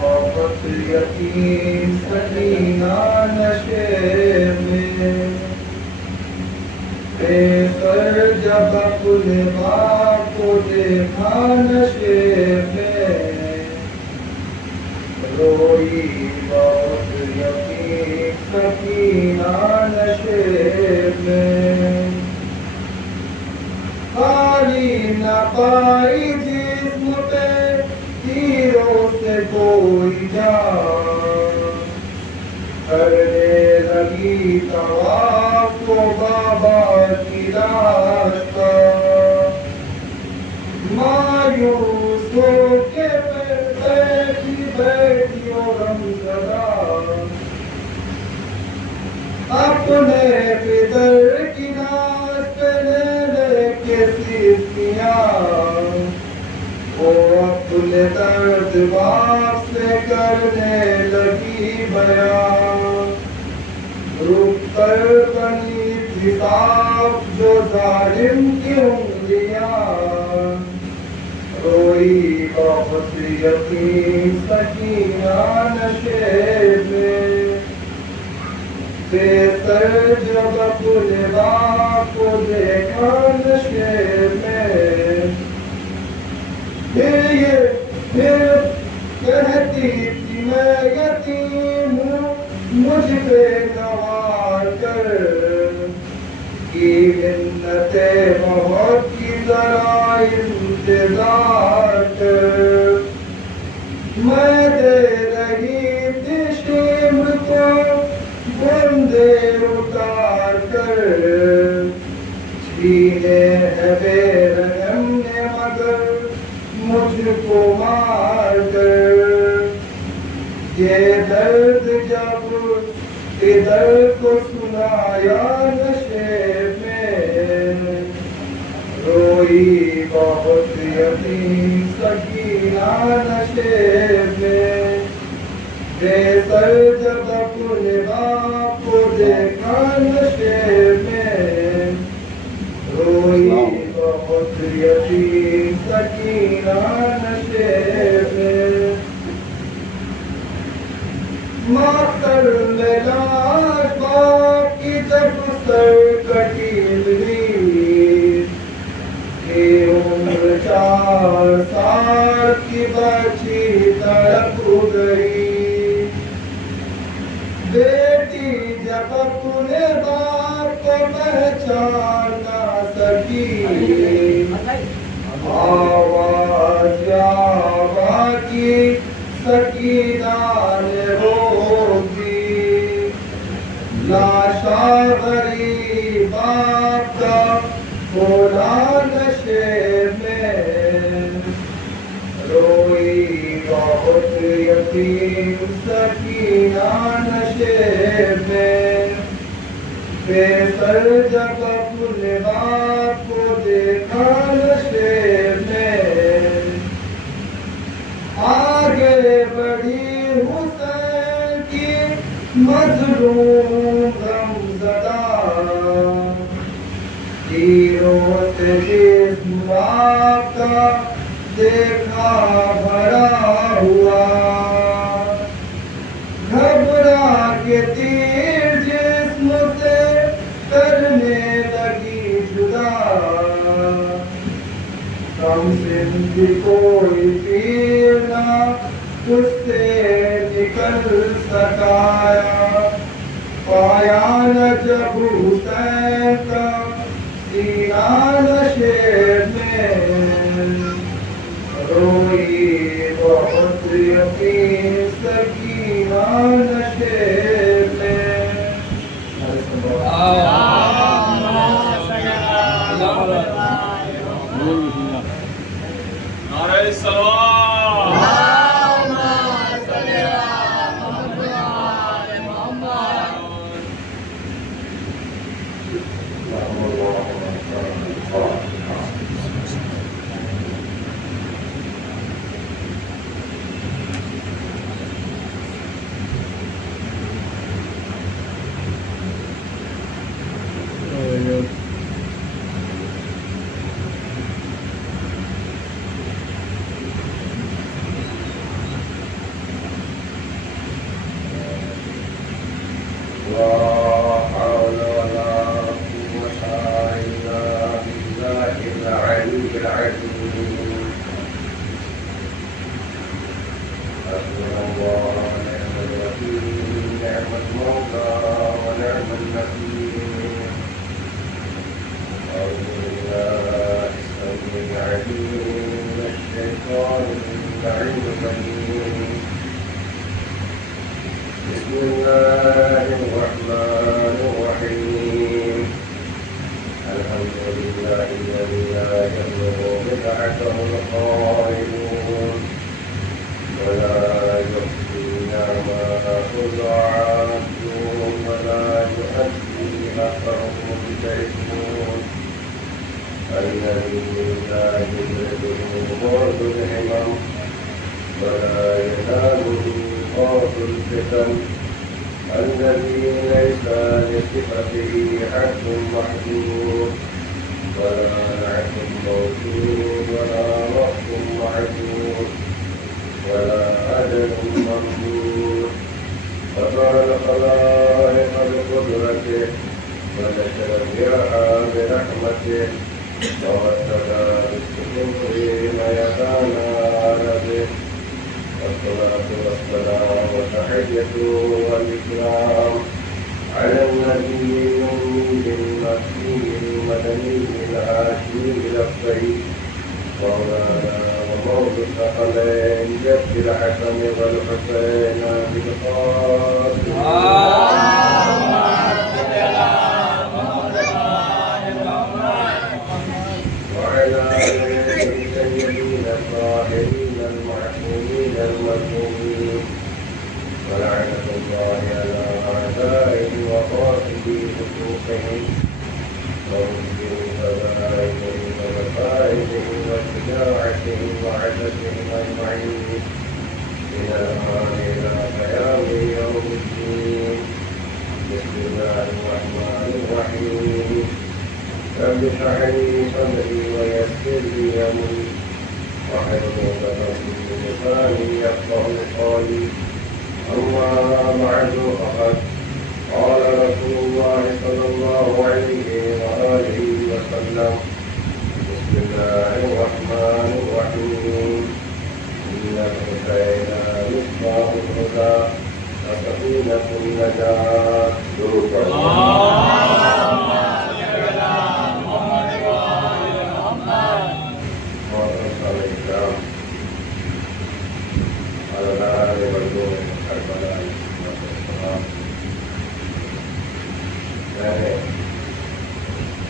بہت یتیم سکینہ نشے میں، بے سر جب اپنے باپ کو دیکھا نشے میں، روئی بہت یتیم سکینہ نشے میں، خالی نہ پائی جسم پہ تیروں سے کوئی جان، کرنے لگی طواف و بابا کی لاش کا، مایوس ہو کے بیٹھی بیٹھی اور غمزدہ، اپنے پدر کی لاش پہ لے کے سیکھیاں، وہ اپنے درد باپ سے کرنے لگی بیان، رک کر بنی تھی صاف جو ظالم کی انگلیاں، روئی بہت یتیم سکینہ نشے میں، بے سر جب اپنے باپ کو دیکھا نشے میں، پھر کہتی تھی میں یتیم ہوں مجھ پہ نوار کر، کی منتیں بہت کی ذرا انتظار کر، میں دے رہی تھی شمر کو بندے اتار کر، چھینے ہے بے رحم نے مگر مجھ کو مار کر، یہ درد جب پدر کو سنایا نشے میں، روئی بہت یتیم سکینہ نشے میں، بے سر جب اپنے باپ کو دیکھا نشے میں، روئی بہت یتیم سکینہ نشے میں، ماتر میں لاش باپ کی جب سر کٹی ملی، کہ عمر 4 سال کی بچی تڑپ گئی، بیٹی جب اپنے باپ کو پہچان نہ سکی، آواز آبا کی سکینہ نے ہوگی، لاشا بھری باپ کا کھولا نشے میں، روئی بہت یتیم سکینہ نشے میں، بے سر جب اپنے باپ کو دیکھا نشے میں، آگے بڑھی حسین کی مظلوم غمزدہ، تیروں سے جسم باپ کا دیکھا بھرا ہوا، گھبرا کے تیر جسم سے کرنے لگی جدا، کم سن کی کوئی تیر نہ اس سے نکل سکایا، پایا نہ جب حسین کا سینہ نشے میں، روئی بہت یتیم سکینہ نشے میں، نعرہ سلام، حسبنا الله ونعم الوكيل نعم المولى ونعم النصير أعوذ بالله السميع العليم من الشيطان اللعين الرجيم بسم الله الرحمن الرحيم الحمد لله الذي لا يبلغ بدعته القائلون ولا يحصي نعمه العابدون ولا يؤدي حقه المبتدئون الذي لا يدركه بعد الهمم ولا يناله خوف الفتن الذي ليس لصفته حد محدود ولا نعت موجود ولا وقت معدود ولا أجل ممدود وترى الخلائق بقدرته ونشرها برحمته ووسطها بالسكون يتنال به والصلاة والسلام والتحية والإكرام على النبي الأمي المكي المدني الهاشمي الأبصري مولانا ومولى الثقلين جد الحسن والحسين بالقاسم وعلى آله الطيبين الطاهرين المعصومين المظلومين ولعنة الله على أعدائهم وقاتلي حقوقهم ومسلم فضائلهم ومصائبهم وشجاعتهم وعزتهم أجمعين من الآن إلى قيام يوم الدين بسم الله الرحمن الرحيم رب اشرح لي صدري ويسر لي أمري واحلل عقدة من لساني يفقهوا قولي أما بعد فقد قال رسول الله صلى الله عليه وآله وسلم بسم الله الرحمن الرحيم إن الحسين مصباح الهدى وسفينة النجاة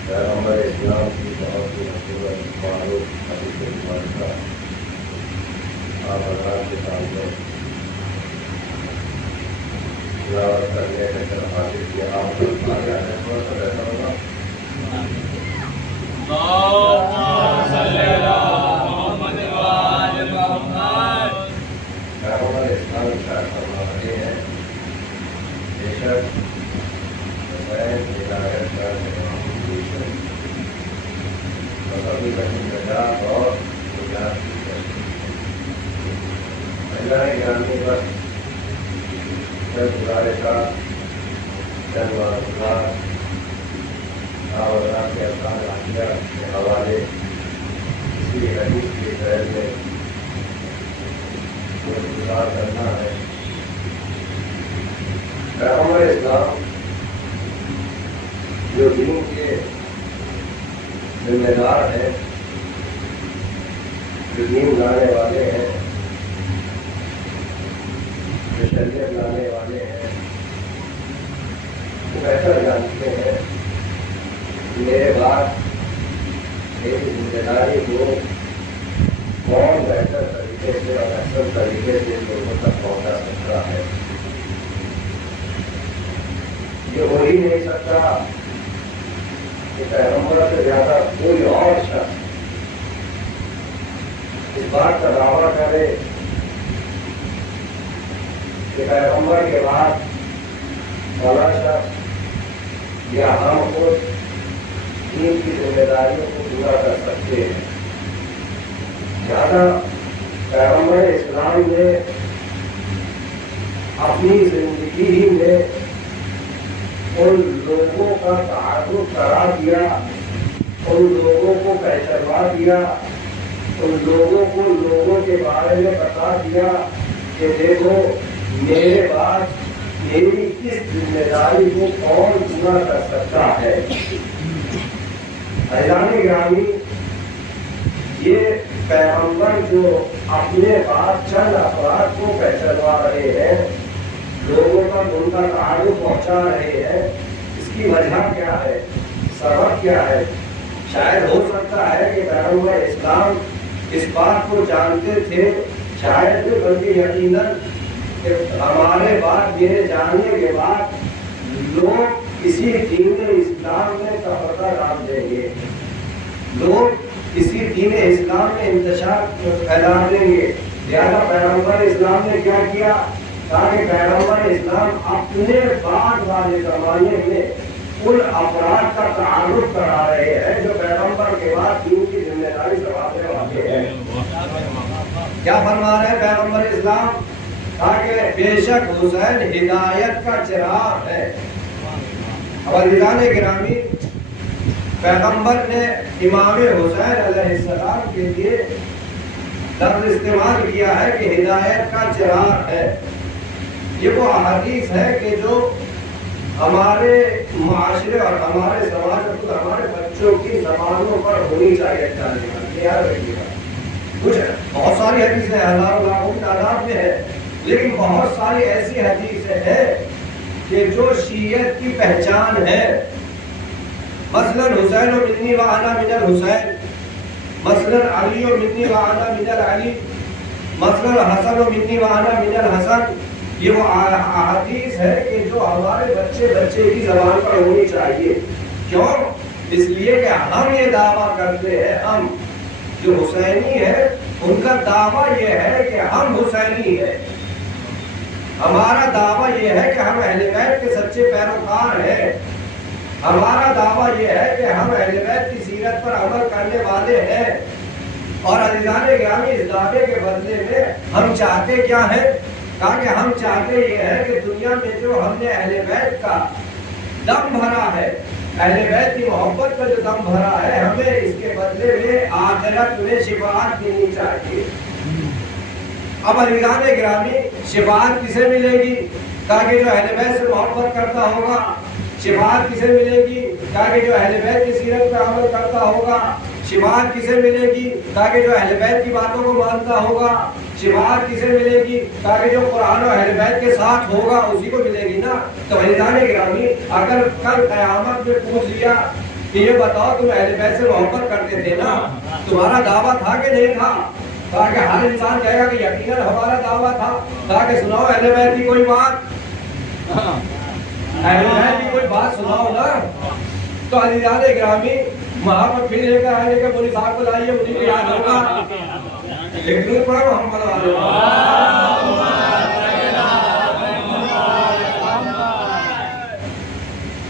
پیغمبر اسلام کی بہت ہی مشہور معروف حدیث مبارکہ آپ حضرات کے سامنے تلاوت کرنے کا شرف حاصل کیا آپ کو آگے آنے تھوڑا سا رہتا ہوگا پیغمبر اسلام اشارہ فرما رہے ہیں بے شک حسین ہدایت کا ابھی کہیں نجات اور نجات کی اللہ گرامی بس چند گزارے کا چند واقعات آوازات کے افغان عقیدہ کے حوالے اسی حدیث کے ذہن میں گزار کرنا ہے پیغمبر اسلام جو دین کے ذمہ دار ہیں جو دین لانے والے ہیں جو شریعت لانے والے ہیں وہ ایسا جانتے ہیں کہ میرے بعد میری ذمہ داری کو کون بہتر طریقے سے اور احسن طریقے سے لوگوں تک پہنچا سکتا ہے یہ ہو ہی نہیں سکتا کہ پیغمبر سے زیادہ کوئی اور شخص اس بات کا دعویٰ کرے کہ پیغمبر کے بعد فلاں شخص یا ہم خود دین کی ذمہ داریوں کو پورا کر سکتے ہیں. زیادہ پیغمبر اسلام نے اپنی زندگی ہی میں ان لوگوں کا تعارف کرا دیا، ان لوگوں کو پہچانوا دیا، ان لوگوں کو لوگوں کے بارے میں بتا دیا کہ دیکھو میرے بعد میری اس ذمہ داری کو کون پورا کر سکتا ہے۔ عزیزان گرامی، یہ پیغمبر جو اپنے بعد چند افراد کو پہچانوا رہے ہیں، لوگوں تک ان کا تعارف پہنچا رہے ہیں، اس کی وجہ کیا ہے، سبب کیا ہے؟ شاید ہو سکتا ہے کہ پیغمبر اسلام اس بات کو جانتے تھے، شاید بلکہ یقیناً کہ ہمارے بعد، میرے جاننے کے بعد لوگ اسی دین اسلام میں تفرقہ ڈال دیں گے، لوگ اسی دین اسلام میں انتشار پھیلا دیں گے۔ لہٰذا پیغمبر اسلام نے کیا کیا؟ تاکہ پیغمبر اسلام اپنے بعد والے زمانے میں ان افراد کا تعارف کرا رہے ہیں جو پیغمبر کے بعد دین کی ذمہ داری سنبھالنے والے ہیں۔ کیا فرما رہے ہیں پیغمبر اسلام؟ تاکہ بے شک حسین ہدایت کا چراغ ہے۔ اور عزیزان گرامی، پیغمبر نے امام حسین علیہ السلام کے لیے لفظ استعمال کیا ہے کہ ہدایت کا چراغ ہے۔ یہ وہ احادیث ہے کہ جو ہمارے معاشرے اور ہمارے سماج اور ہمارے بچوں کی زبانوں پر ہونی چاہیے۔ یاد رکھیے، کچھ بہت ساری حدیثیں ہزاروں لاکھوں کی تعداد میں ہے، لیکن بہت ساری ایسی حدیثیں ہیں کہ جو شیعیت کی پہچان ہے۔ مثلا حسین و منی وانا من الحسین، مثلا علی و منی وانا من العلی، مثلا حسن و منی وانا من الحسن۔ یہ وہ احادیث ہے کہ جو ہمارے بچے کی زبان پر ہونی چاہیے۔ کیوں؟ اس لیے کہ ہم یہ دعویٰ کرتے ہیں، ہم جو حسینی ہے ان کا دعویٰ یہ ہے کہ ہم حسینی ہیں۔ ہمارا دعویٰ یہ ہے کہ ہم اہل بیت کے سچے پیروکار ہیں۔ ہمارا دعویٰ یہ ہے کہ ہم اہل بیت کی سیرت پر عمل کرنے والے ہیں۔ اور عزیزان گرامی، اس دعوے کے بدلے میں ہم چاہتے کیا ہیں؟ تاکہ ہم چاہتے یہ ہے کہ دنیا میں جو ہم نے اہل بیت کا دم بھرا ہے، اہل بیت کی محبت کا جو دم بھرا ہے، ہمیں اس کے بدلے میں آخرت میں شفاعت ملنی چاہیے۔ اب عزیزان گرامی، شفاعت کسے ملے گی؟ تاکہ جو اہل بیت سے محبت کرتا ہوگا۔ شفاعت کسے ملے گی؟ تاکہ جو اہل بیت کی سیرت پر عمل کرتا ہوگا۔ شفاعت کسے ملے گی؟ تاکہ جو اہل بیت کی باتوں کو مانتا ہوگا۔ شفاعت کسے ملے گی؟ تاکہ جو قرآن و اہل بیت کے ساتھ ہوگا، اسی کو ملے گی نا۔ تو عزیزان گرامی، اگر کل قیامت میں پوچھ لیا کہ یہ بتاؤ تم اہل بیت سے محبت کرتے تھے نا، تمہارا دعویٰ تھا کہ نہیں تھا؟ تاکہ ہر انسان کہے گا کہ یقیناً ہمارا دعویٰ تھا۔ تاکہ سناؤ اہل بیت کی کوئی بات، اہل بیت کی کوئی بات سناؤ نا۔ تو عزیزان گرامی، وہاں پر پھر لے کر آئے کہ مولوی صاحب کو لائیے، مجھے کو یاد ہوگا ایک دور پڑھا محمد علیہ۔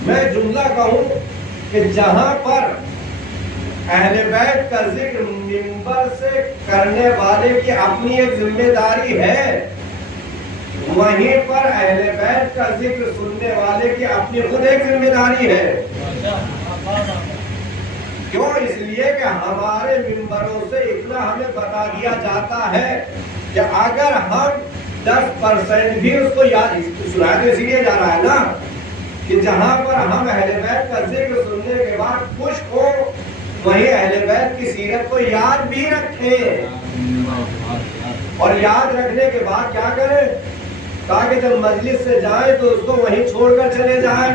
میں جملہ کہوں کہ جہاں پر اہل بیت کا ذکر منبر سے کرنے والے کی اپنی ایک ذمہ داری ہے، وہیں پر اہل بیت کا ذکر سننے والے کی اپنی خود ایک ذمہ داری ہے۔ کیوں؟ اس لیے کہ ہمارے منبروں سے اتنا ہمیں بتا دیا جاتا ہے کہ اگر ہم 10% بھی اس کو یاد، سنایا تو اسی لیے جا رہا ہے نا کہ جہاں پر ہم اہل بیت کا ذکر سننے کے بعد خوش ہو، وہیں اہل بیت کی سیرت کو یاد بھی رکھیں، اور یاد رکھنے کے بعد کیا کریں؟ تاکہ جب مجلس سے جائیں تو اس کو وہیں چھوڑ کر چلے جائیں۔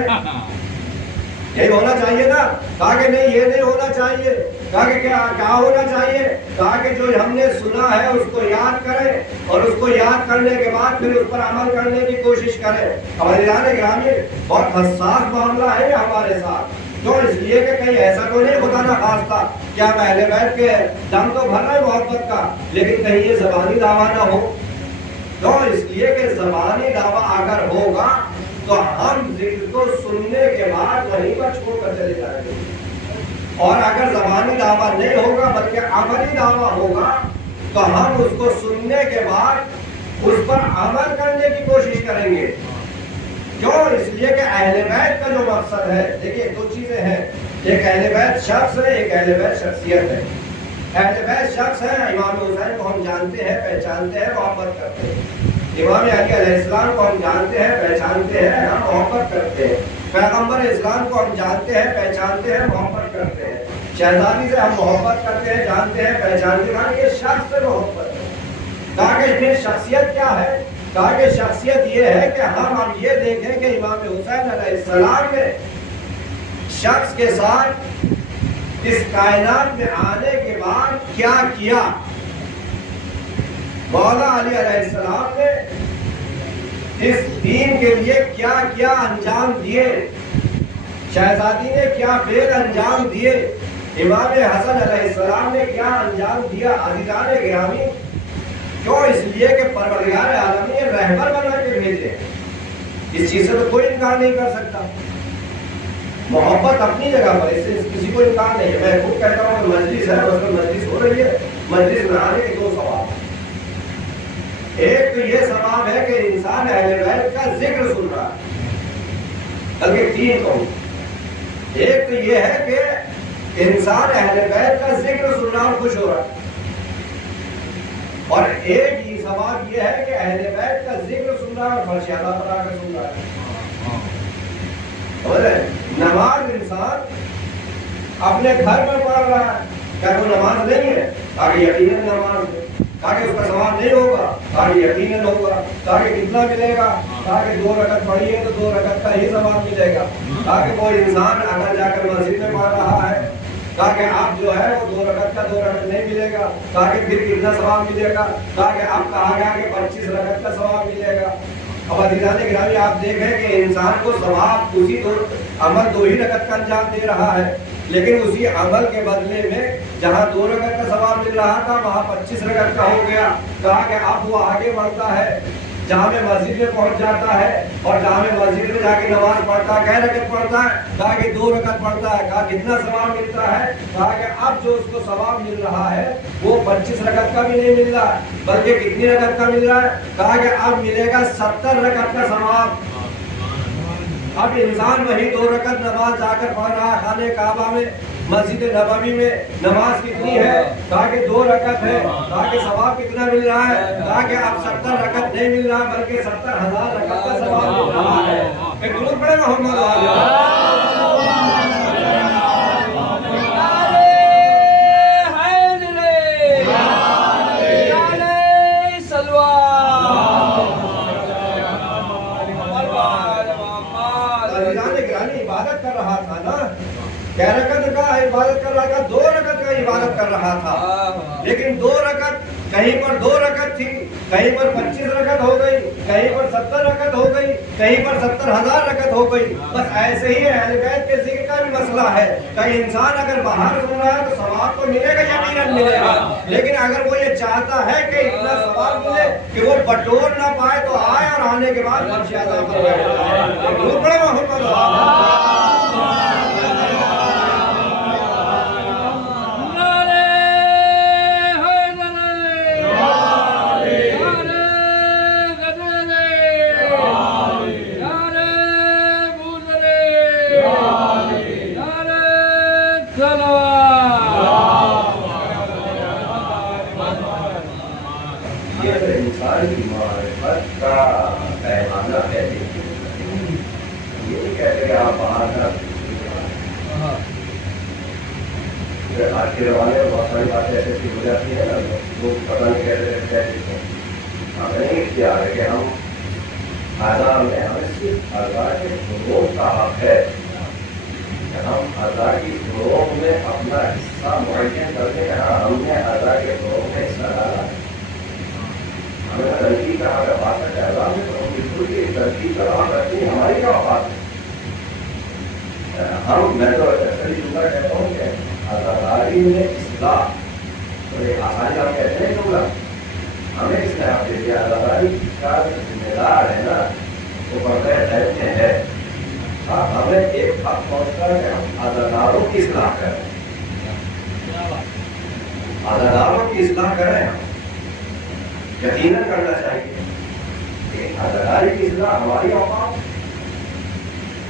یہی ہونا چاہیے نا۔ تاکہ نہیں، یہ نہیں ہونا چاہیے۔ تاکہ کیا ہونا چاہیے؟ تاکہ جو ہم نے سنا ہے اس کو یاد کریں، اور اس کو یاد کرنے کے بعد پھر اس پر عمل کرنے کی کوشش کریں۔ ہمارے گرامی، بہت حساس معاملہ ہے ہمارے ساتھ۔ تو اس لیے کہ کہیں ایسا تو نہیں خدا نہ خواستہ کہ ہم اہل بیت کے دم تو بھر رہے محبت کا، لیکن کہیں یہ زبانی دعویٰ نہ ہو۔ تو اس لیے کہ زبانی دعویٰ اگر ہوگا تو ہم ذکر کو سننے کے بعد وہیں پر چھوڑ کر چلے جائیں گے، اور اگر زبانی دعویٰ نہیں ہوگا بلکہ عملی دعویٰ ہوگا تو ہم اس کو سننے کے بعد اس پر عمل کرنے کی کوشش کریں گے۔ کیوں؟ اس لیے کہ اہل بیت کا جو مقصد ہے، دیکھیے دو چیزیں ہیں، ایک اہل بیت شخص ہے، ایک اہل بیت شخصیت ہے۔ اہل بیت شخص ہے، امام حسین کو ہم جانتے ہیں، پہچانتے ہیں، محبت کرتے ہیں۔ امام علی علیہ السلام کو ہم جانتے ہیں، پہچانتے ہیں، ہم محبت کرتے ہیں۔ پیغمبر اسلام کو ہم جانتے ہیں، پہچانتے ہیں، محبت کرتے ہیں۔ شہزادی سے ہم محبت کرتے ہیں، جانتے ہیں، پہچانتے ہیں، یہ شخص سے محبت ہے۔ کہا کہ پھر شخصیت کیا ہے؟ کہا کہ شخصیت یہ ہے کہ ہم یہ دیکھیں کہ امام حسین علیہ السلام نے شخص کے ساتھ اس کائنات میں آنے کے بعد کیا کیا۔ مولا علی علیہ السلام نے اس دین کے لیے کیا کیا انجام دیے، شہزادی نے کیا فعل انجام دیے، امام حسن علیہ السلام نے کیا انجام دیا۔ عزیزان گرامی، کیوں؟ اس لیے کہ پروردگار عالم نے رہبر بنا کے بھیجے، اس چیز سے تو کوئی انکار نہیں کر سکتا۔ محبت اپنی جگہ پر، اس سے کسی کو انکار نہیں ہے۔ میں خود کہتا ہوں کہ مجلس ہے، اس میں مجلس ہو رہی ہے، مجلس میں آنے کے دو ثواب ہیں۔ ایک تو یہ ثواب ہے کہ انسان اہل بیت کا ذکر سن رہا ہے، بلکہ تین کہوں۔ ایک تو یہ ہے کہ انسان اہل بیت کا ذکر سن رہا اور خوش ہو رہا ہے، اور ایک ہی ثواب یہ ہے کہ اہل بیت کا ذکر سن رہا ہے اور فرش اعلیٰ پر آ کر سن رہا ہے۔ نماز انسان اپنے گھر میں پڑھ رہا ہے، کیا وہ نماز نہیں ہے؟ آگے یقیناً نماز ہے۔ تاکہ اس کا ثواب نہیں ہوگا، تاکہ یقیناً ہوگا۔ تاکہ کتنا ملے گا؟ تاکہ 2 رکعت پڑھی ہے تو 2 رکعت کا ہی ثواب ملے گا۔ تاکہ کوئی انسان اگر جا کر مسجد میں پڑھ رہا ہے، تاکہ آپ جو ہے وہ 2 رکعت کا 2 رکعت نہیں ملے گا، تاکہ پھر کتنا ثواب ملے گا؟ تاکہ آپ کہا گیا کہ 25 رکعت کا ثواب ملے گا۔ اب عزیزان گرامی، آپ دیکھیں کہ انسان کو ثواب اسی عمل 2 ہی رکعت کا انجام دے رہا ہے، لیکن اسی عمل کے بدلے میں جہاں 2 رکعت کا ثواب مل رہا تھا وہاں 25 رکعت کا ہو گیا۔ کہا کہ اب وہ آگے بڑھتا ہے، جامع مسجد میں پہنچ جاتا ہے، اور جامع مسجد میں جا کے نماز پڑھتا ہے، کئی رکعت پڑھتا ہے؟ کہا کہ 2 رکعت پڑھتا ہے۔ کہا کتنا ثواب ملتا ہے؟ کہا کہ اب جو اس کو ثواب مل رہا ہے وہ 25 رکعت کا بھی نہیں مل رہا ہے، بلکہ کتنی رکعت کا مل رہا ہے؟ کہا کہ اب ملے گا 70 رکعت کا ثواب۔ اب انسان وہی 2 رکعت نماز جا کر پڑھ رہا ہے خانہ کعبہ میں، مسجد نبوی میں۔ نماز کتنی ہے؟ کہا کہ 2 رکعت ہے۔ کہا کہ ثواب کتنا مل رہا ہے؟ کہا کہ اب 70 رکعت نہیں مل رہا بلکہ 70,000 رکعت کا ثواب مل رہا ہے۔ ایک درود پڑھے محمد عبادت کر رہا تھا نا، کیا رکعت کا عبادت کر رہا تھا؟ 2 رکعت کا عبادت کر رہا تھا، لیکن 2 رکعت کہیں پر 2 رکعت تھی، کہیں پر 25 رکعت ہو گئی، کہیں پر 70 رکعت ہو گئی، کہیں پر 70,000 رکعت ہو گئی۔ بس ایسے ہی اہل بیت کے ذکر کا بھی مسئلہ ہے کہ انسان اگر باہر سن رہا ہے تو ثواب تو ملے گا، یقیناً ملے گا، لیکن اگر وہ یہ چاہتا ہے کہ اتنا ثواب ملے کہ وہ بٹور نہ پائے تو آئے اور آنے کے بعد فرش اعلیٰ پر بیٹھ جائے۔ درود پڑھے محمد انسان کی معرفت کا پیمانہ ہے۔ یہ نہیں کہتے کہ آپ باہر کا آخر والے بہت ساری باتیں ایسے ایسی ہو جاتی ہیں نا، لوگ پتہ نہیں کہتے رہتے ہیں۔ ہمیں نہیں اختیار ہے کہ ہم آزاد میں، ہمیں صرف آزاد کے فروغ کا حق ہے کہ ہم آزاد کی فروغ میں اپنا حصہ معین کرتے ہیں۔ ہم نے آزاد کے فروغ میں حصہ ڈالا ہے، ہمیں ترقی کا حق بات ہے، آزاد میں تو بالکل کی ترقی کا حق رکھنی ہماری کیا بات ہے؟ میں تو ایسا ہی جملہ کہتا ہوں کہ آزاداری میں اصلاح، تو ایک آسانی آپ کہتے ہیں جملہ، ہمیں اس نے آپ دیکھیے آزاداری کا ذمہ دار ہے نا، وہ پردہ غیب میں ہے۔ ہمیں ایک حق پہنچتا ہے کہ ہم آزاداروں کی اصلاح کریں، آزاداروں کی اصلاح کریں، ہم یقیناً کرنا چاہیے کہ آزاداری کی اصلاح ہماری اوقات،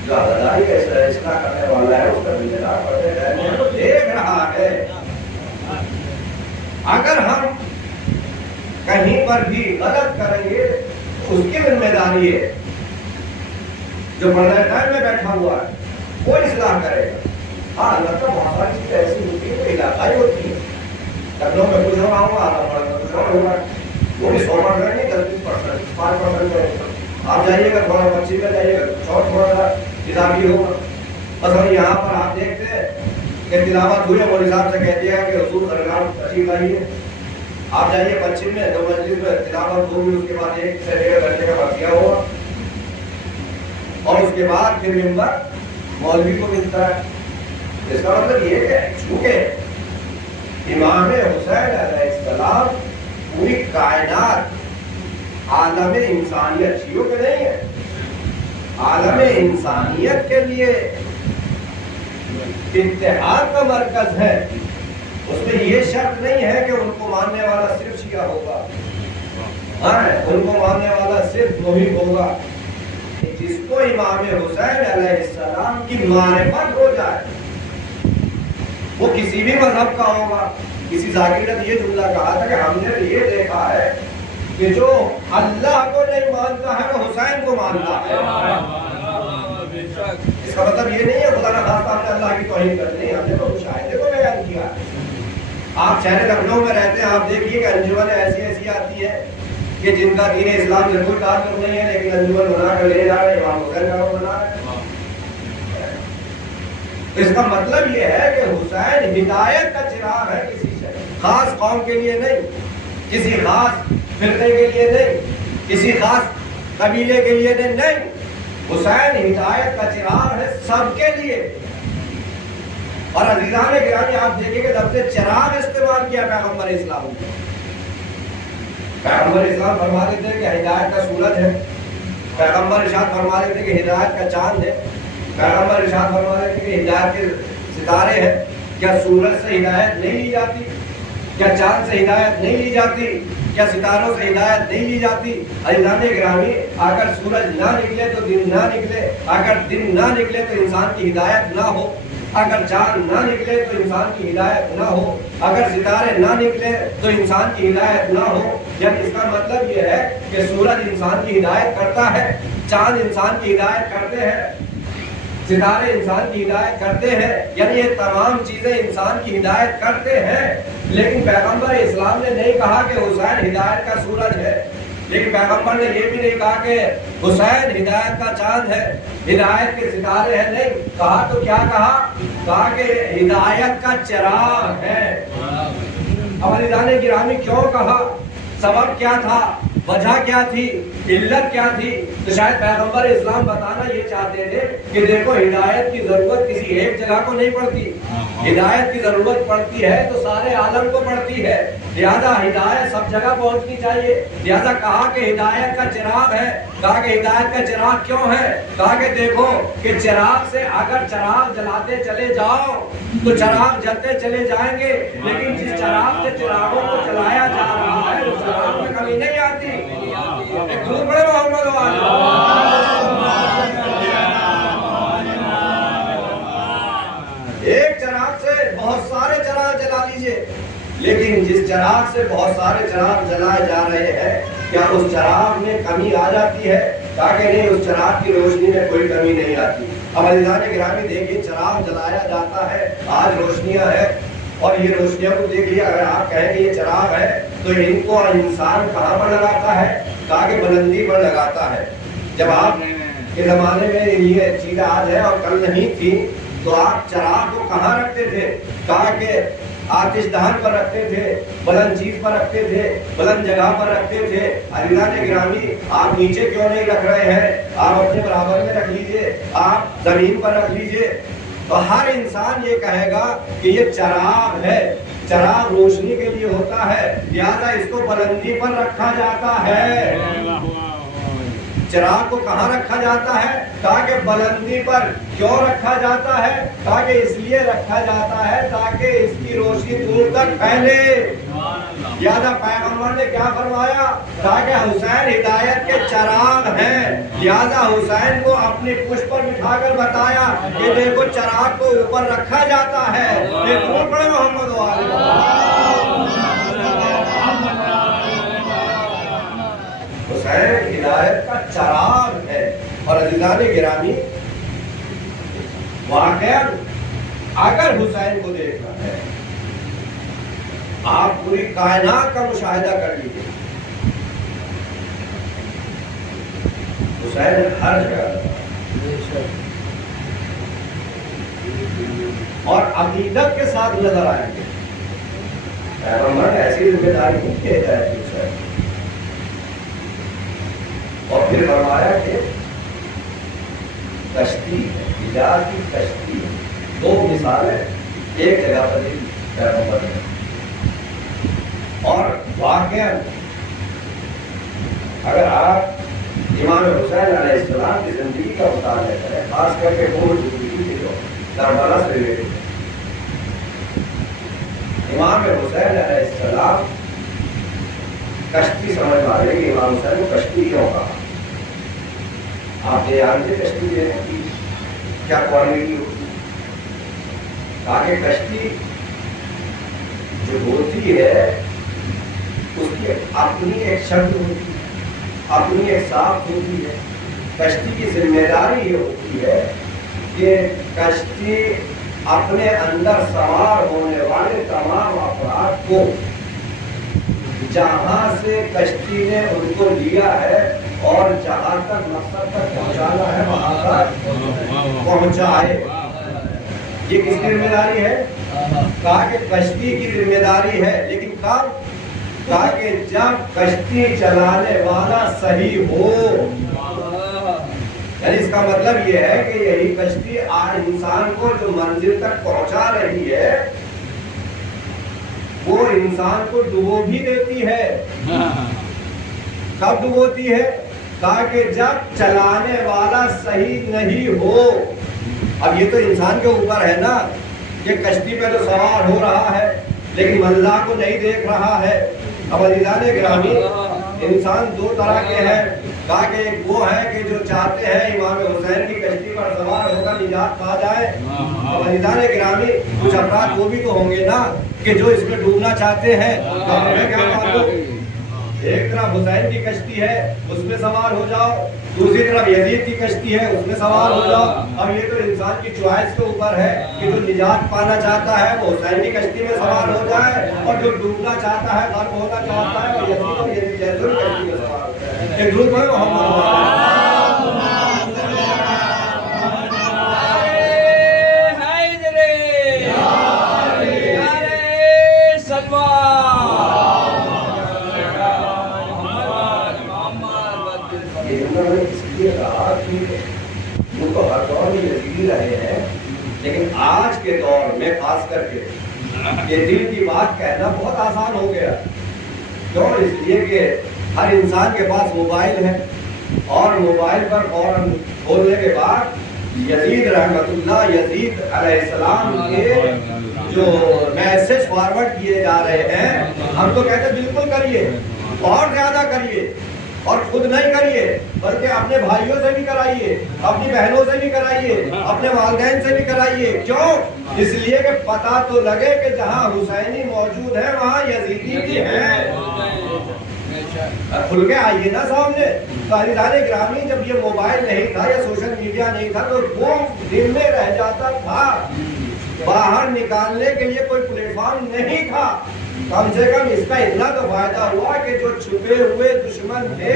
جو آزاداری کا اصلاح کرنے والا ہے اس کا ذمہ دار پردے غیب میں تو دیکھ رہا ہے۔ اگر ہم کہیں پر بھی غلط کریں گے اس کی ذمہ داری ہے، جو پردہ ٹائم میں بیٹھا ہوا ہے وہ اصلاح کرے گا۔ ہاں البتہ بہت ساری چیزیں ایسی ہوتی ہیں جو علاقائی ہوتی ہیں، لکھنؤ میں کچھ ہو رہا ہوگا، آدھا میں کچھ اور ہوگا، وہ بھی 100% نہیں 10-20%، 5% ہے۔ آپ جائیے گا تھوڑا پچھم میں جائیے گا اور تھوڑا سا حسابی ہوگا۔ بس ہم یہاں پر آپ دیکھتے ہیں کہ تلاوت ہوئی، مولوی صاحب سے کہہ دیا کہ حضور سرکار تشریف لائیے۔ آپ جائیے پچھم میں جو مجلس میں تلاوت ہوگی، اس کے بعد 1 سے 1.5 گھنٹے کا بقیہ ہوگا، اور اس کے بعد پھر ممبر مولوی کو ملتا ہے۔ اس کا مطلب یہ ہے چونکہ امام حسین علیہ السلام پوری کائنات عالم انسانیت چیزوں کے نہیں ہے، عالم انسانیت کے لیے اتحاد کا مرکز ہے۔ اس میں یہ شرط نہیں ہے کہ ان کو ماننے والا صرف شیعہ ہوگا، ہاں ان کو ماننے والا صرف وہی ہوگا جس کو امام حسین علیہ السلام کی معرفت ہو جائے، وہ کسی بھی مذہب کا ہوگا۔ کسی ذاکر نے یہ جملہ کہا تھا کہ ہم نے یہ دیکھا ہے کہ جو اللہ کو نہیں مانتا ہے وہ حسین کو مانتا ہے۔ اس کا مطلب یہ نہیں ہے خدا نہ خواستہ ہم نے اللہ کی توہین کر دی، ہم نے تو مشاہدے کو بیان کیا ہے۔ آپ شہر لکھنؤ میں رہتے ہیں، آپ دیکھیے کہ انجمنیں ایسی ایسی آتی ہے کہ جن کا دین اسلام سے کوئی تعلق نہیں ہے، لیکن انجمن بنا کر لے جا رہے ہیں، امام حسین کا نام بنا رہے ہیں۔ اس کا مطلب یہ ہے کہ حسین ہدایت کا چراغ ہے، کسی خاص قوم کے لیے نہیں، کسی خاص فرقے کے لیے نہیں، کسی خاص قبیلے کے لیے نہیں۔ حسین ہدایت کا چراغ ہے سب کے لیے۔ اور عزیزان گرامی آپ دیکھیں کہ لفظ چراغ استعمال کیا پیغمبر اسلام نے۔ پیغمبر اسلام فرما دیتے ہیں کہ ہدایت کا سورج ہے، پیغمبر ارشاد فرما دیتے ہیں کہ ہدایت کا چاند ہے، پیغمبر ارشاد فرما دیتے ہیں کہ ہدایت کے ستارے ہیں۔ کیا سورج سے ہدایت نہیں لی جاتی؟ کیا چاند سے ہدایت نہیں لی جاتی؟ کیا ستاروں سے ہدایت نہیں لی جاتی؟ عزیزان گرامی اگر سورج نہ نکلے تو دن نہ نکلے، اگر دن نہ نکلے تو انسان کی ہدایت نہ ہو، اگر چاند نہ نکلے تو انسان کی ہدایت نہ ہو، اگر ستارے نہ نکلے تو انسان کی ہدایت نہ ہو۔ جب اس کا مطلب یہ ہے کہ سورج انسان کی ہدایت کرتا ہے، چاند انسان کی ہدایت کرتے ہیں، ستارے انسان کی ہدایت کرتے ہیں، یعنی یہ تمام چیزیں انسان کی ہدایت کرتے ہیں۔ لیکن پیغمبر اسلام نے نہیں کہا کہ حسین ہدایت کا سورج ہے، لیکن پیغمبر نے یہ بھی نہیں کہا کہ حسین ہدایت کا چاند ہے، ہدایت کے ستارے ہیں، نہیں کہا۔ تو کیا کہا؟ کہا کہ ہدایت کا چراغ ہے۔ اب عزیزان گرامی کیوں کہا؟ سبب کیا تھا؟ وجہ کیا تھی؟ علت کیا تھی؟ تو شاید پیغمبر اسلام بتانا یہ چاہتے تھے کہ دیکھو ہدایت کی ضرورت کسی ایک جگہ کو نہیں پڑتی، ہدایت کی ضرورت پڑتی ہے تو سارے عالم کو پڑتی ہے، لہذا ہدایت سب جگہ پہنچنی چاہیے۔ لہذا کہا کہ ہدایت کا چراغ ہے۔ کہا کہ ہدایت کا چراغ کیوں ہے؟ کہا کہ دیکھو کہ چراغ سے اگر چراغ جلاتے چلے جاؤ تو چراغ جلتے چلے جائیں گے، لیکن جس چراغ سے چراغوں کو جلایا جا رہا ہے اس چراغ میں کمی نہیں آتی۔ ایک دور بڑے محمد ایک چراغ سے بہت سارے چراغ جلا لیجئے، لیکن جس چراغ سے بہت سارے چراغ جلائے جا رہے ہیں کیا اس چراغ میں کمی آ جاتی ہے؟ تاکہ نہیں، اس چراغ کی روشنی میں کوئی کمی نہیں آتی۔ اب عزیزان گرامی دیکھیے چراغ جلایا جاتا ہے، آج روشنیاں ہیں، اور یہ روشنیوں کو دیکھیے اگر آپ کہیں کہ یہ چراغ ہے تو ان کو انسان کہاں پر لگاتا ہے؟ کہا کہ بلندی پر لگاتا ہے۔ جب آپ کے زمانے میں یہ چیزیں آج ہے اور کل نہیں تھی تو آپ چراغ کو کہاں رکھتے تھے؟ کہا کہ آتش دہن پر رکھتے تھے، بلند چیز پر رکھتے تھے، بلند جگہ پر رکھتے تھے۔ عزیزان گرامی آپ نیچے کیوں نہیں رکھ رہے ہیں؟ آپ اپنے برابر میں رکھ لیجئے، آپ زمین پر رکھ لیجئے۔ تو ہر انسان یہ کہے گا کہ یہ چراغ ہے، چراغ روشنی کے لیے ہوتا ہے، لہذا اس کو بلندی پر رکھا جاتا ہے۔ چراغ کو کہاں رکھا جاتا ہے؟ تاکہ بلندی پر۔ کیوں رکھا جاتا ہے؟ تاکہ اس لیے رکھا جاتا ہے تاکہ اس کی روشنی دور تک پھیلے۔ لہذا پیغمبر نے کیا فرمایا؟ تاکہ حسین ہدایت کے چراغ ہیں، لہذا حسین کو اپنی پشت پر بٹھا کر بتایا کہ دیکھو چراغ کو اوپر رکھا جاتا ہے۔ ایک دور پڑے محمد حسین ہدایت کا چراغ ہے. اور عزیزان گرامی واقعا اگر حسین کو دیکھنا ہے آپ پوری کائنات کا مشاہدہ کر لیجیے. حسین ہر جگہ اور عقیدت کے ساتھ نظر آئیں گے. پیغمبر نے ایسی ذمہ داری نہیں کی جائے حسین. اور پھر فرمایا کہ کشتی نجات کی کشتی. دو مثالیں ایک جگہ پر دی پیغمبر نے. اور واقعا اگر آپ امام حسین علیہ السلام کی زندگی کا مطالعہ کریں خاص کر کے وہ زندگی کے جو کربلا سے ریلیٹڈ ہے. امام حسین علیہ السلام کشتی سمجھ پا رہے کہ امام حسین کو کشتی کیوں کہا. آپ جانتے کشتی دینے کی کیا کوالٹی ہوتی ہے. تاکہ کشتی جو ہوتی ہے اس کی اپنی ایک شکل ہوتی ہے, اپنی ایک ساخت ہوتی ہے. کشتی کی ذمہ داری یہ ہوتی ہے کہ کشتی اپنے اندر سوار ہونے والے تمام افراد کو جہاں سے کشتی نے ان کو لیا ہے اور جہاں تک مقصد تک پہنچانا ہے وہاں تک پہنچائے. یہ کس کی ذمہ داری ہے؟ کہا کہ کشتی کی ذمہ داری ہے. لیکن کب؟ کہا کہ جب کشتی چلانے والا صحیح ہو. یعنی اس کا مطلب یہ ہے کہ یہی کشتی آج انسان کو جو منزل تک پہنچا رہی ہے وہ انسان کو ڈبو بھی دیتی ہے. کب ڈبوتی ہے؟ تاکہ جب چلانے والا صحیح نہیں ہو. اب یہ تو انسان کے اوپر ہے نا کہ کشتی پہ تو سوار ہو رہا ہے لیکن منزل کو نہیں دیکھ رہا ہے. اب عزیزان گرامی انسان دو طرح کے ہیں. کہا کہ ایک وہ ہے کہ جو چاہتے ہیں امام حسین کی کشتی پر سوار ہو کر نجات پا جائے. اب عزیزان گرامی کچھ افراد وہ بھی تو ہوں گے نا کہ جو اس میں ڈوبنا چاہتے ہیں. ہمیں کیا معلوم, ایک طرف حسین کی کشتی ہے اس میں سوار ہو جاؤ, دوسری طرف یزید کی کشتی ہے اس میں سوار ہو جاؤ. اب یہ تو انسان کی چوائس کے اوپر ہے کہ جو نجات پانا چاہتا ہے وہ حسین کی کشتی میں سوار ہو جائے اور جو ڈوبنا چاہتا ہے غرق ہونا چاہتا ہے وہ یزید اور یزید جیسے کشتی میں سوار ہو جائے. ایک درود پڑھیں محمد ہر دور میں یزیدی رہے ہیں لیکن آج کے دور میں خاص کر کے یہ دل کی بات کہنا بہت آسان ہو گیا. کیوں؟ اس لیے کہ ہر انسان کے پاس موبائل ہے اور موبائل پر فوراً بولنے کے بعد یزید رحمت اللہ یزید علیہ السلام کے جو میسج فارورڈ کیے جا رہے ہیں ہم تو کہتے ہیں بالکل کریے اور زیادہ کریے. اور خود نہیں کریے بلکہ اپنے بھائیوں سے بھی کرائیے, اپنی بہنوں سے بھی کرائیے, اپنے والدین سے بھی کرائیے. کیوں؟ اس لیے کہ پتہ تو لگے کہ جہاں حسینی موجود ہے وہاں یزیدی بھی ہے. کھل کے آئیے نا سامنے. تو عزیزان گرامی جب یہ موبائل نہیں تھا یا سوشل میڈیا نہیں تھا تو وہ دل میں رہ جاتا تھا, باہر نکالنے کے لیے کوئی پلیٹ فارم نہیں تھا. کم سے کم اس کا اتنا تو فائدہ ہوا کہ جو چھپے ہوئے دشمن تھے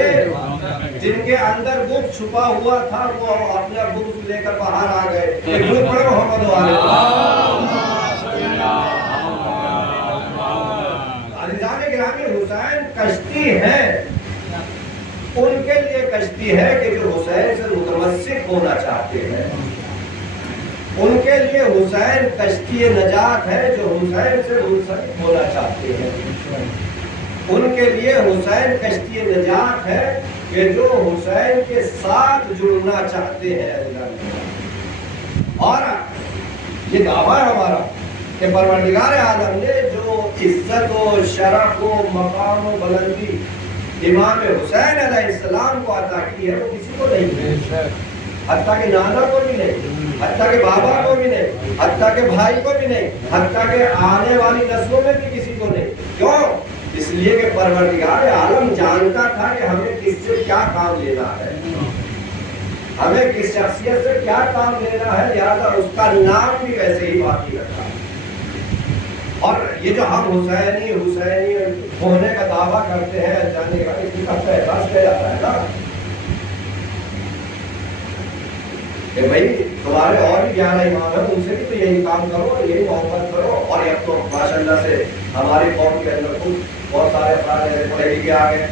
جن کے اندر گپت چھپا ہوا تھا وہ اپنے گپت لے کر باہر آ گئے. عزیزان گرامی حسین کشتی ہے, ان کے لیے کشتی ہے کہ جو حسین سے متمسک ہونا چاہتے ہیں. ان کے لیے حسین کشتی نجات ہے جو حسین سے منسلک ہونا چاہتے ہیں. ان کے لیے حسین کشتی نجات ہے کہ جو حسین کے ساتھ جڑنا چاہتے ہیں. اور یہ دعویٰ ہے ہمارا کہ پروردگار عالم نے جو عزت و شرف و مقام و بلندی امام حسین علیہ السلام کو عطا کی ہے وہ کسی کو نہیں ہے, حتیٰ کہ نانا کو بھی نہیں, حتیٰ کہ بابا کو بھی نہیں, حتیٰ کہ بھائی کو بھی نہیں, حتیٰ کہ آنے والی نسلوں میں بھی کسی کو نہیں. کیوں؟ اس لیے کہ پروردگار عالم جانتا تھا کہ ہمیں کس سے کیا کام لینا ہے، ہمیں کس شخصیت سے کیا کام لینا ہے، لہٰذا اس کا نام بھی ویسے ہی باقی رکھا۔ اور یہ جو ہم حسینی ہونے کا دعویٰ کرتے ہیں جانے کا، اس کا احساس کیا جاتا ہے نا کہ بھائی تمہارے اور بھی 11 امام ہیں، ان سے بھی تو یہی کام کرو، یہی محبت کرو۔ اور اب تو ماشاء اللہ سے ہماری قوم کے اندر بہت سارے افراد ایسے پڑھے لکھے آ گئے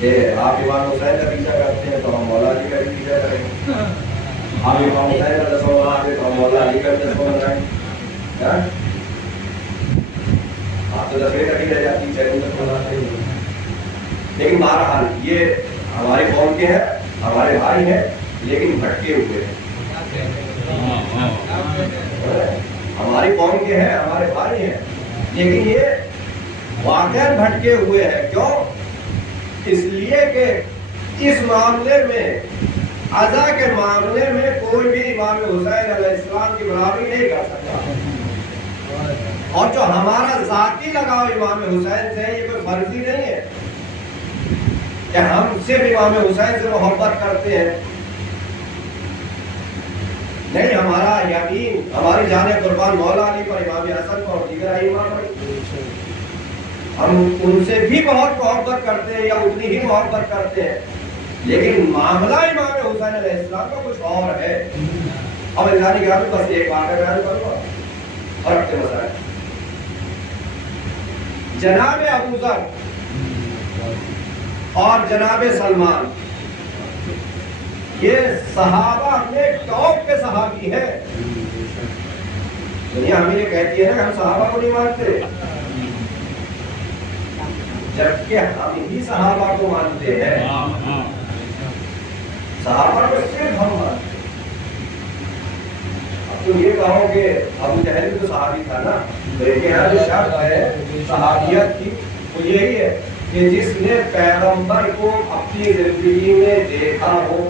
کہ آپ امام حسین کا پیچھا کرتے ہیں تو ہم مولا علی کا بھی پیچھا کریں گے، آپ امام حسین کا دسواں بناتے تو ہم مولا علی کا بھی دسواں بنائیں گے۔ آپ تو 10ویں تک ہی رہ جاتی ہیں، لیکن بہرحال یہ ہماری قوم کے ہیں، ہمارے بھائی ہیں، لیکن بھٹکے ہوئے ہیں۔ ہماری قوم کے ہیں، ہمارے بھائی ہیں، لیکن یہ واقعہ بھٹکے ہوئے ہیں۔ کیوں؟ اس لیے کہ اس معاملے میں، عزا کے معاملے میں کوئی بھی امام حسین علیہ السلام کی برابری نہیں کر سکتا۔ اور جو ہمارا ذاتی لگاؤ امام حسین سے، یہ کوئی فرضی نہیں ہے کہ ہم صرف امام حسین سے محبت کرتے ہیں، نہیں، ہمارا یقین، ہماری جان قربان مولا علی پر، امام حسن پر اور دیگر ائمہ پر، ہم ان سے بھی بہت محبت کرتے ہیں یا اتنی ہی محبت کرتے ہیں، لیکن معاملہ امام حسین علیہ السلام کا کچھ اور ہے۔ اب اللہ نے کہا بس ایک واقعہ بیان کروں گا اور اپنے مسائل۔ جناب ابو ذر اور جناب سلمان یہ صحابہ میں ٹاپ کے صحابی ہیں۔ دنیا ہمیں یہ کہتی ہے نا کہ ہم صحابہ کو نہیں مانتے، جبکہ ہم ہی صحابہ کو مانتے ہیں، صحابہ کو صرف ہم مانتے ہیں۔ اب تم یہ کہو کہ ابو جہل بھی تو صحابی تھا نا، لیکن یہاں جو شرط ہے صحابیت کی وہ یہی ہے کہ جس نے پیغمبر کو اپنی زندگی میں دیکھا ہو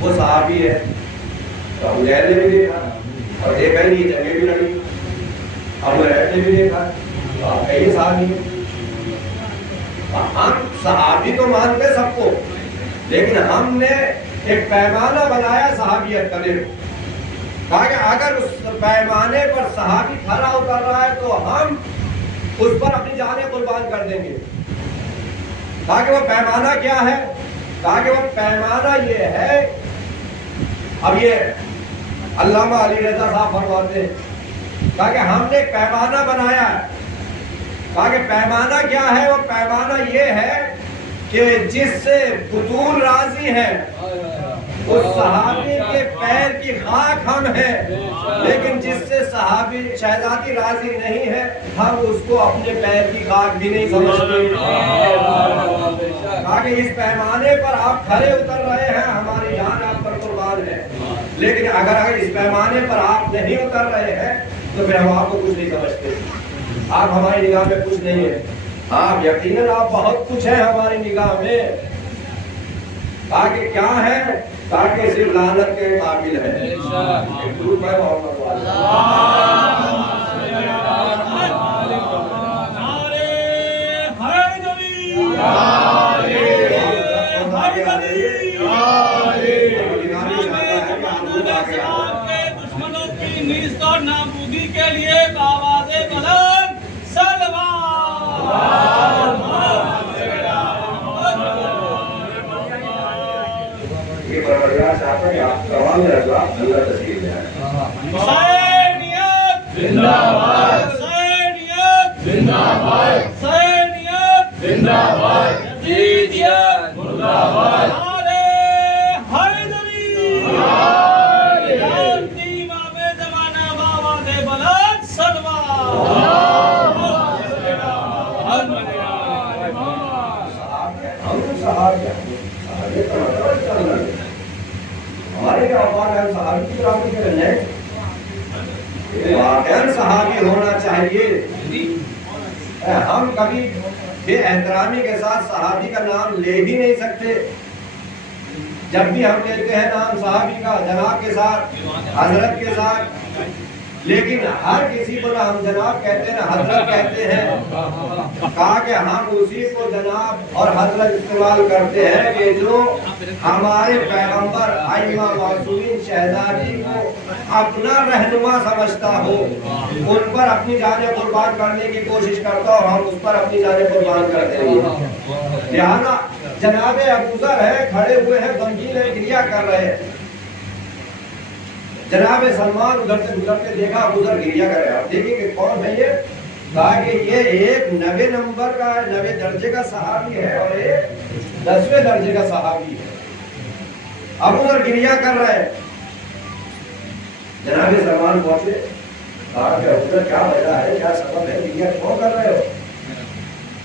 وہ صحابی ہے۔ تو ابو جہل نے بھی دیکھا اور دیکھا ہی نہیں، جگہ بھی لگی، ابو لہب نے بھی دیکھا، تو آپ کہیے صحابی ہے۔ ہم صحابی تو مانتے سب کو، لیکن ہم نے ایک پیمانہ بنایا صحابیت کا، کہا کہ اگر اس پیمانے پر صحابی کھرا اتر رہا ہے تو ہم اس پر اپنی جانیں قربان کر دیں گے۔ کہا کہ وہ پیمانہ کیا ہے؟ کہا کہ وہ پیمانہ یہ ہے، اب یہ علامہ علی رضا صاحب فرماتے ہیں، کہا کہ ہم نے ایک پیمانہ بنایا ہے۔ کہا کہ پیمانہ کیا ہے؟ وہ پیمانہ یہ ہے کہ جس سے بطول راضی ہے اس صحابی کے پیر کی خاک ہم ہیں، لیکن جس سے صحابی شہزادی راضی نہیں ہے ہم اس کو اپنے پیر کی خاک بھی نہیں سمجھتے۔ کہا کہ اس پیمانے پر آپ کھرے اتر رہے ہیں، ہماری جان آپ پر قربان ہے، لیکن اگر اس پیمانے پر آپ نہیں اتر رہے ہیں تو پھر ہم آپ کو کچھ نہیں سمجھتے، آپ ہماری نگاہ میں کچھ نہیں ہے۔ آپ یقیناً آپ بہت کچھ ہیں ہماری نگاہ میں۔ کہا کہ کیا ہے؟ کہا کہ صرف لعنت کے قابل ہے۔ درود پڑھیں محمد صلی دشمنوں کی نیست اور نابودی کے لیے آواز بلند یہ پروردگار چاہتا ہے کہ آپ تمام رضوات اللہ تشکیل دیں۔ حسینیت زندہ باد، حسینیت زندہ باد، حسینیت زندہ باد، یزیدیت مردہ باد، نعرہ حیدری، جانتی امام زمانہ بآواز بلند صلوات۔ ہمارے کیا اوقات ہے صحابی کی برابری کرنے، واقعاً صحابی ہونا چاہیے۔ ہم کبھی بے احترامی کے ساتھ صحابی کا نام لے بھی نہیں سکتے۔ جب بھی ہم لیتے ہیں نام صحابی کا، جناب کے ساتھ، حضرت کے ساتھ، لیکن ہر کسی کو نہ ہم جناب کہتے ہیں نہ حضرت کہتے ہیں. کہا کہ ہم اسی کو جناب اور حضرت استعمال کرتے ہیں کہ جو ہمارے پیغمبر ائمہ معصومین شہزادی کو اپنا رہنما سمجھتا ہو، ان پر اپنی جانیں قربان کرنے کی کوشش کرتا ہو، ہم اس پر اپنی جانیں قربان کرتے ہیں. لہذا جناب ابوذر ہے، کھڑے ہوئے ہیں، غمگین ہے، گریہ کر رہے ہیں. جناب سلمان ادھر سے گزرتے دیکھا، ابوذر گریہ کر رہا ہے. دیکھیں کہ کون ہے یہ؟ کہا کہ یہ ایک 90 نمبر کا 90 درجے کا صحابی ہے اور ایک 10ویں درجے کا صحابی ہے. ابوذر گریہ کر رہے ہیں. جناب سلمان پہنچے، کہا کہ ابوذر کیا وجہ ہے، کیا سبب ہے، گریہ کیوں کر رہے ہو؟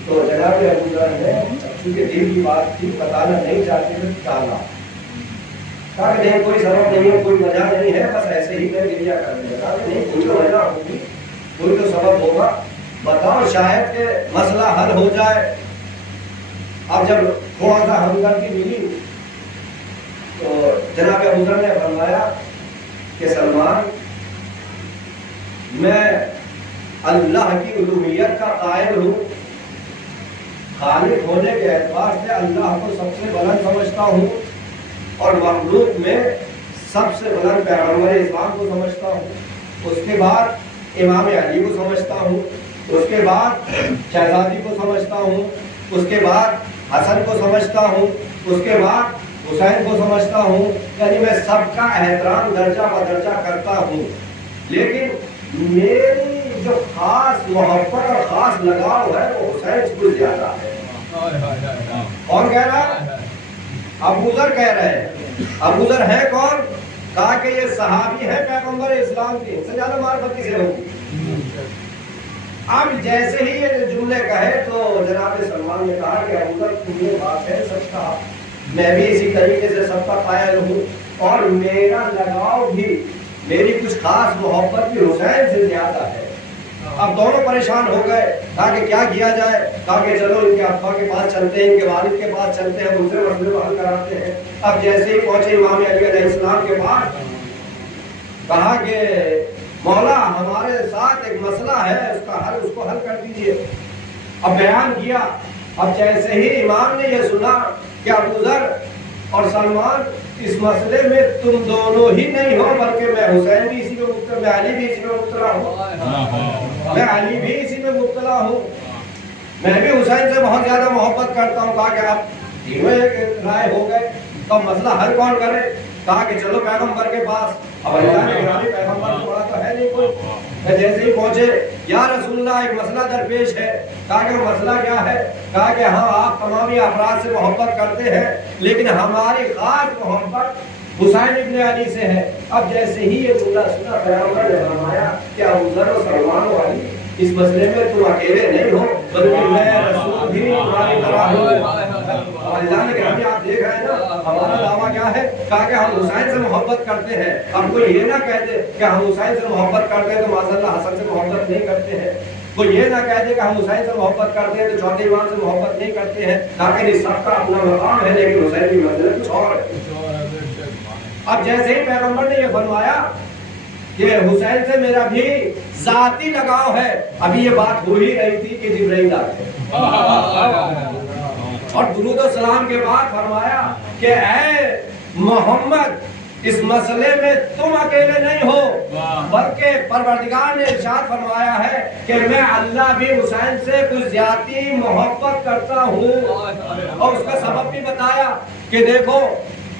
تو جناب ابوذر نے چونکہ دل کی بات تھی، بتانا نہیں چاہتے تھے، ٹالا. کہا کہ نہیں، کوئی سبب نہیں ہے، کوئی وجہ نہیں ہے، بس ایسے ہی میں گریہ کرنے لگا. کہا کہ نہیں، کوئی تو وجہ ہوگی، کوئی تو سبب ہوگا، بتاؤ شاید کہ مسئلہ حل ہو جائے. اب جب تھوڑا سا ہمدردی ملی تو جناب ابوذر نے فرمایا کہ سلمان، میں اللہ کی الوہیت کا قائل ہوں، خالق ہونے کے اعتبار سے اللہ کو سب سے بلند سمجھتا ہوں اور مخلوق میں سب سے بلند پیغمبر اسلام کو سمجھتا ہوں. اس کے بعد امام علی کو سمجھتا ہوں، اس کے بعد شہزادی کو سمجھتا ہوں، اس کے بعد حسن کو سمجھتا ہوں، اس کے بعد حسین کو سمجھتا ہوں. یعنی میں سب کا احترام درجہ بدرجہ کرتا ہوں، لیکن میری جو خاص محبت اور خاص لگاؤ ہے وہ حسین سے کچھ زیادہ ہے. کون کہہ رہا ہے؟ ابوذر کہہ رہے ہیں. ابوذر ہے کون؟ کہا کہ یہ صحابی ہے پیغمبر اسلام کی، ان سے زیادہ معرفت کسے ہوگی. اب جیسے ہی یہ جملے کہے تو جناب سلمان نے کہا کہ ابوذر تم نے بات ہے سچ کہا، میں بھی اسی طریقے سے سب کا قائل ہوں اور میرا لگاؤ بھی، میری کچھ خاص محبت بھی حسین سے زیادہ ہے. اب دونوں پریشان ہو گئے. کہا کہ کیا کیا جائے؟ کہا کہ چلو ان کے ابا کے پاس چلتے ہیں، ان کے والد کے پاس چلتے ہیں، دوسرے مسئلے کو حل کراتے ہیں. اب جیسے ہی پہنچے امام علی علیہ السلام کے پاس، کہا کہ مولا ہمارے ساتھ ایک مسئلہ ہے، اس کو حل کر دیجئے. اب بیان کیا. اب جیسے ہی امام نے یہ سنا کہ ابوذر اور سلمان اس مسئلے میں تم دونوں ہی نہیں ہو بلکہ میں حسین بھی اسی میں مبتلا، میں علی بھی اسی میں مبتلا ہوں، میں علی بھی اسی میں مبتلا ہوں، میں بھی حسین سے بہت زیادہ محبت کرتا ہوں. کہا کہ اب تینوں ایک رائے ہو گئے، تو مسئلہ حل کون کرے؟ کہا کہ چلو پیغمبر کے پاس. اب اللہ نے گرامی پیغمبر تو بڑا تو ہے نہیں کوئی. جیسے ہی پہنچے، یا رسول اللہ ایک مسئلہ درپیش ہے. کہا کہ وہ مسئلہ کیا ہے؟ کہا کہ ہاں آپ تمامی افراد سے محبت کرتے ہیں لیکن ہماری خاص محبت حسین ابن علی سے ہے. اب جیسے ہی یہ جملہ سنا پیغمبر نے فرمایا کہ ابوذر و سلمان و علی اس مسئلے میں تم اکیلے نہیں ہو بلکہ میں رسول بھی تمہاری طرح ہوں. اللہ نے کہا کہ آپ دیکھ رہے ہیں نا ہمارا دعویٰ کیا ہے؟ کہا کہ ہم حسین سے محبت کرتے ہیں. اب کوئی یہ نہ کہہ دے کہ ہم حسین سے محبت کرتے ہیں تو معاذ اللہ حسن سے محبت نہیں کرتے ہیں. کوئی یہ نہ کہہ دے کہ ہم حسین سے محبت کرتے ہیں تو چوتھے امام سے محبت نہیں کرتے ہیں. کہا کہ سب کا اپنا مقام ہے لیکن حسین کی منزل کچھ اور ہے. اب جیسے ہی پیغمبر نے یہ فرمایا کہ حسین سے میرا بھی ذاتی لگاؤ ہے، ابھی یہ بات ہو ہی رہی تھی کہ جبرائیل آ گئے اور درود و سلام کے بعد فرمایا کہ اے محمد اس مسئلے میں تم اکیلے نہیں ہو بلکہ پروردگار نے ارشاد فرمایا ہے کہ میں اللہ بھی حسین سے کچھ زیادتی محبت کرتا ہوں. اور اس کا سبب بھی بتایا کہ دیکھو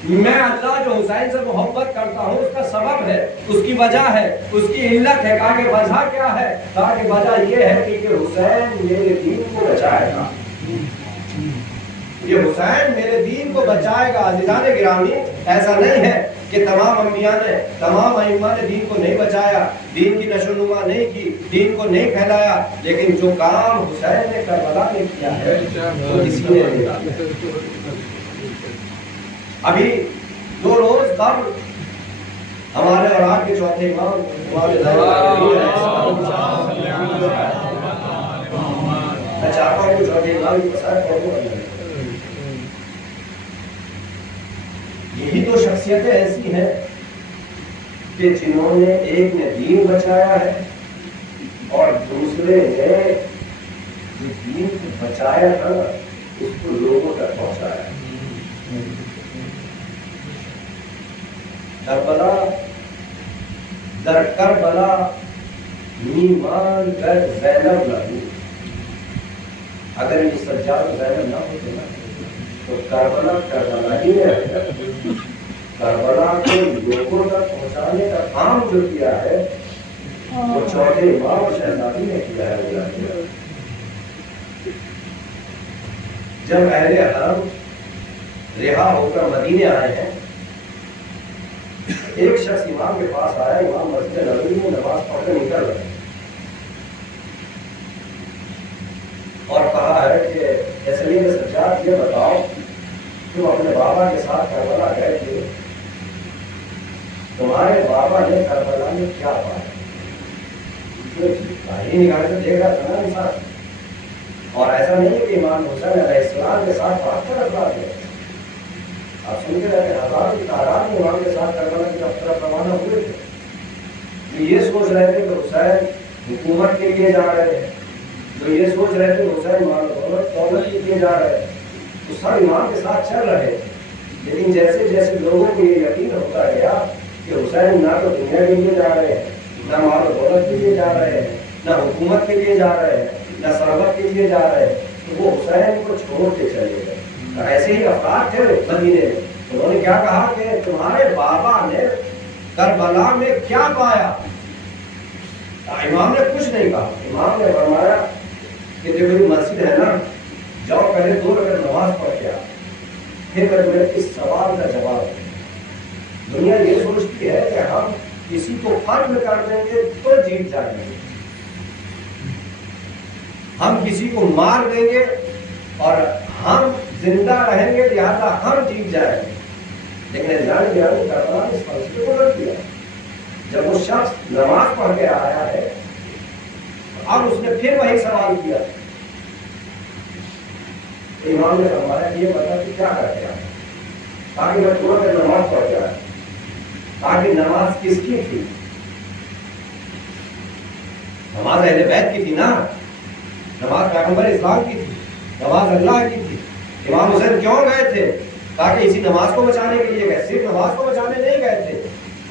میں اللہ جو حسین سے محبت کرتا ہوں اس کا سبب ہے، اس کی وجہ ہے، اس کی علت ہے. کہا کہ وجہ کیا ہے؟ کہا کہ وجہ یہ ہے کہ حسین میرے دین کو بچائے گا، یہ حسین میرے دین کو بچائے گا. عزیزان گرامی ایسا نہیں ہے کہ تمام انبیاء نے، تمام ائمہ نے دین کو نہیں بچایا، دین کی نشو و نما نہیں کی، دین کو نہیں پھیلایا، لیکن جو کام حسین نے کربلا میں کیا ہے وہ کسی نے نہیں کیا. ابھی 2 روز قبل ہمارے اور آپ کے چوتھے امام میں چاہتا ہوں کہ چوتھے امام کی مسائل پڑھوں. یہی 2 شخصیتیں ایسی ہیں کہ جنہوں نے ایک نے دین بچایا ہے اور دوسرے نے جو دین کو بچایا تھا نا اس کو لوگوں تک پہنچایا. در کربلا میمان گر زینب لہو. اگر یہ سجاد زینب نہ ہوتے نا تو کربلا ہی نہیں. کربلا کو لوگوں تک پہنچانے کا کام جو کیا ہے وہ چوتھے امام اور شہزادی نے کیا ہے. جب اہل حرم رہا ہو کر مدینے آئے ہیں ایک شخص امام کے پاس آیا. امام مسجد نبوی میں نماز پڑھ کر نکل رہے اور کہا ہے کہ ایسے لیے سجاد یہ بتاؤ تم اپنے بابا کے ساتھ کربلا گئے تھے, تمہارے بابا نے کربلا میں کیا پایا؟ ہی نکال کر دیکھ رہا تھا نا انسان. اور ایسا نہیں ہے کہ امام حسین علیہ السلام کے ساتھ بات کر رہا ہے. آپ سن کے رہتے ہزار کی تعداد میں امام کے ساتھ کربلا کی طرف روانہ ہوئے تھے. یہ سوچ رہے تھے کہ حسین حکومت کے لیے جا رہے ہیں, جو یہ سوچ رہے تھے حسین دولت کے لیے جا رہے ہیں, تو سب امام کے ساتھ چل رہے. لیکن جیسے جیسے لوگوں کو یہ یقین ہوتا گیا کہ حسین نہ تو دنیا کے لیے جا رہے ہیں, نہ مال و دولت کے لیے جا رہے ہیں, نہ حکومت کے لیے جا رہے ہیں, نہ ثروت کے لیے جا رہے ہیں, تو وہ حسین کو چھوڑ کے چلے گئے. ایسے ہی افراد تھے مدینے میں. انہوں نے کیا کہا کہ تمہارے بابا نے کربلا میں کیا پایا؟ امام نے کچھ نہیں کہا. امام نے فرمایا کہ جو میری مسجد ہے نا, جاؤ پہلے 2 رکعت نماز پڑھ کے آ, پھر میں تمہیں اس سوال کا جواب دوں. دنیا یہ سوچتی ہے کہ ہم کسی کو قتل کر دیں گے تو جیت جائیں گے, ہم کسی کو مار دیں گے اور ہم زندہ رہیں گے لہٰذا ہم جیت جائیں گے. لیکن کربلا نے اس فلسفے کو رد دیا. جب وہ شخص نماز پڑھ کے آیا ہے اب اس نے پھر وہی سوال کیا. امام نے فرمایا کہ یہ بتا کہ کیا کر کے آیا؟ تاکہ میں تھوڑا دیر نماز پڑھ کے آیا. تاکہ نماز کس کی تھی؟ نماز اہل بیت کی تھی نا, نماز پیغمبر اسلام کی تھی, نماز اللہ کی تھی. امام حسین کیوں گئے تھے؟ تاکہ اسی نماز کو بچانے کے لیے گئے. صرف نماز کو بچانے نہیں گئے تھے,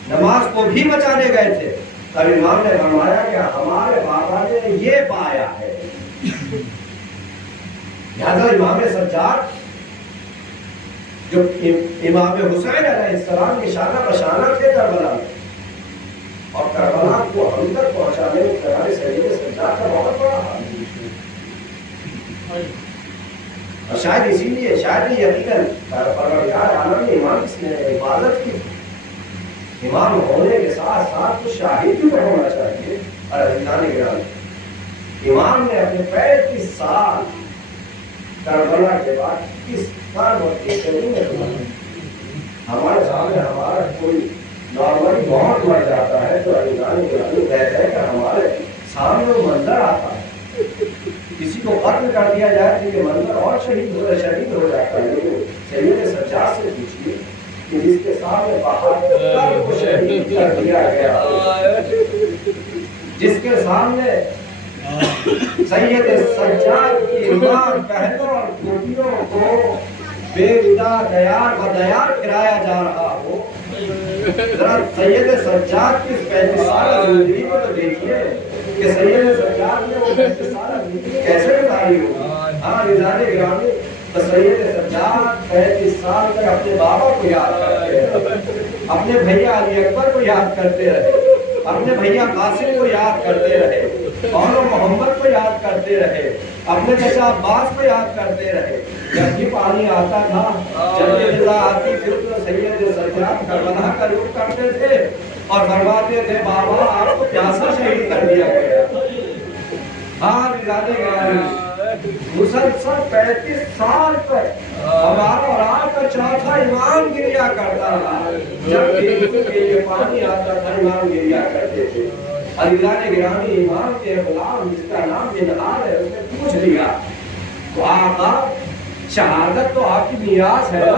نماز کو بھی بچانے گئے تھے. تب امام نے فرمایا کہ ہمارے بابا نے یہ پایا ہے. لہذا امام سجاد جو امام حسین علیہ السلام کی شانہ بشانہ تھے کربلا میں, اور کربلا کو ہم تک پہنچانے میں ہمارے سید سجاد کا بہت بڑا حال ہے. اور شاید اسی لیے شاید یقیناً پروردگار عالم نے امام کی حفاظت کی. امام ہونے کے ساتھ ساتھ کچھ شاہد بھی ہونا چاہیے. اور عزیزان گرامی, امام نے اپنے 35 سال کربلا کے بعد کس کام اور کس طریقے میں ہمارے سامنے ہمارا کوئی نارملی بہت مر جاتا ہے تو عزیزان گرامی کہتے ہیں کہ ہمارے سامنے وہ منظر آتا ہے. کسی کو قتل کر دیا جائے تو یہ منظر اور شہید ہو جاتا ہے. لیکن سید سجاد سے پوچھیے کہ جس کے سامنے بہادر کو شہید کر دیا گیا, جس کے سامنے سید سجاد کی ایمان پہنوں اور گھٹنوں کو بے ودا دیار و دیار پھرایا جا رہا ہو, ذرا سید سجاد کی 35 سالہ زندگی کو تو دیکھیے کہ سید سجاد نے وہ 35 سالہ زندگی کیسے گزاری ہو. ہاں عزیزان گرامی, تو سید سجاد 35 سال تک اپنے بابا کو یاد کرتے رہے, اپنے بھیا علی اکبر کو یاد کرتے رہے, اپنے بھیا قاسم کو یاد کرتے رہے, اور محمد کو یاد کرتے رہے, اپنے چچا عباس کو یاد کرتے رہے. جب بھی پانی آتا تھا, جب یہ غذا آتی پھر تو سید سجاد کربلا کا رخ کرتے تھے اور فرماتے تھے بابا آپ کو پیاسا شہید کر دیا گیا. ہاں بزانے گرامی, مسلسل 35 سال تک ہمارا اور آپ کا چوتھا امام گریا کرتا رہا. جب یہ پانی آتا تھا امام گریا کرتے تھے. عزیزان گرامی, امام کے غلام جس کا نام منہار ہے اس نے پوچھ لیا تو آقا شہادت تو آپ کی میراث ہے نا,